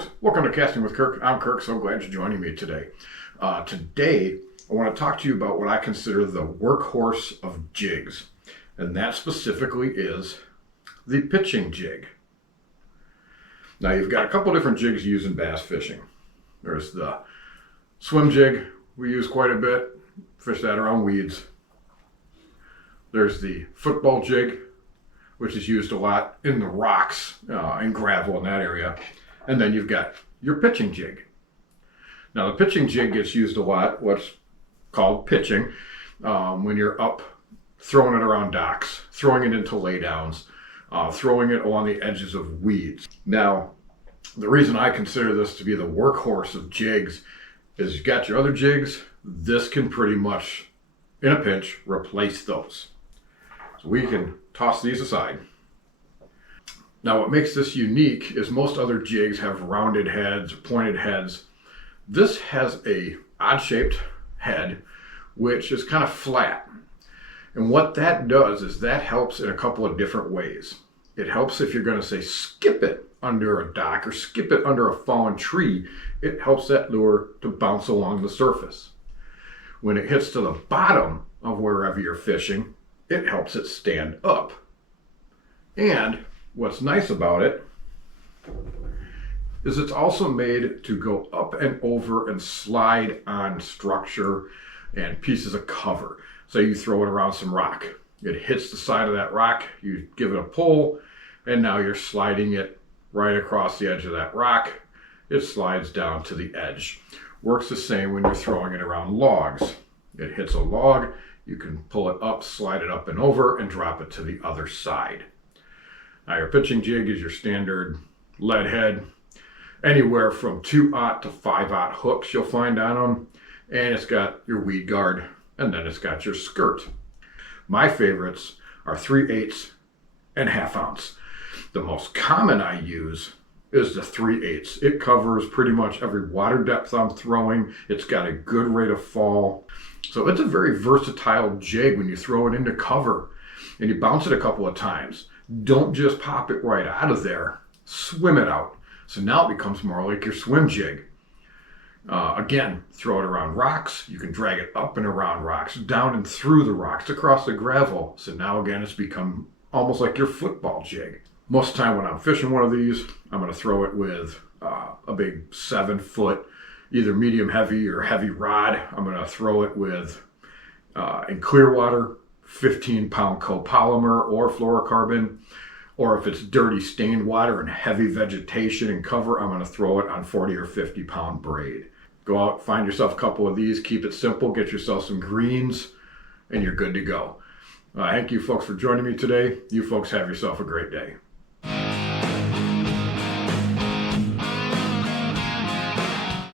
folks, welcome to Casting with Kirk. I'm Kirk, so glad you're joining me today. Today, I want to talk to you about what I consider the workhorse of jigs, and that specifically is the pitching jig. Now, you've got a couple different jigs used in bass fishing. There's the swim jig we use quite a bit, fish that around weeds. There's the football jig, which is used a lot in the rocks and gravel in that area. And then you've got your pitching jig. Now the pitching jig gets used a lot, what's called pitching, when you're up throwing it around docks, throwing it into laydowns, throwing it along the edges of weeds. Now, the reason I consider this to be the workhorse of jigs is you've got your other jigs, this can pretty much, in a pinch, replace those. So we can toss these aside. Now what makes this unique is most other jigs have rounded heads or pointed heads. This has a odd-shaped head, which is kind of flat. And what that does is that helps in a couple of different ways. It helps if you're going to say skip it under a dock or skip it under a fallen tree. It helps that lure to bounce along the surface. When it hits to the bottom of wherever you're fishing, it helps it stand up. And what's nice about it is it's also made to go up and over and slide on structure and pieces of cover. So you throw it around some rock. It hits the side of that rock, you give it a pull, and now you're sliding it right across the edge of that rock. It slides down to the edge. Works the same when you're throwing it around logs. It hits a log, you can pull it up, slide it up and over, and drop it to the other side. Now your pitching jig is your standard lead head, anywhere from 2/0 to 5/0 hooks you'll find on them, and it's got your weed guard, and then it's got your skirt. My favorites are 3/8 and 1/2 ounce. The most common I use is the 3/8. It covers pretty much every water depth I'm throwing. It's got a good rate of fall. So it's a very versatile jig when you throw it into cover and you bounce it a couple of times. Don't just pop it right out of there, swim it out. So now it becomes more like your swim jig. Again, throw it around rocks. You can drag it up and around rocks, down and through the rocks, across the gravel. So now again, it's become almost like your football jig. Most of the time when I'm fishing one of these, I'm going to throw it with a big 7-foot, either medium heavy or heavy rod. I'm going to throw it with, in clear water, 15-pound copolymer or fluorocarbon, or if it's dirty stained water and heavy vegetation and cover, I'm going to throw it on 40 or 50-pound braid. Go out, find yourself a couple of these, keep it simple, get yourself some greens, and you're good to go. Thank you folks for joining me today. You folks have yourself a great day.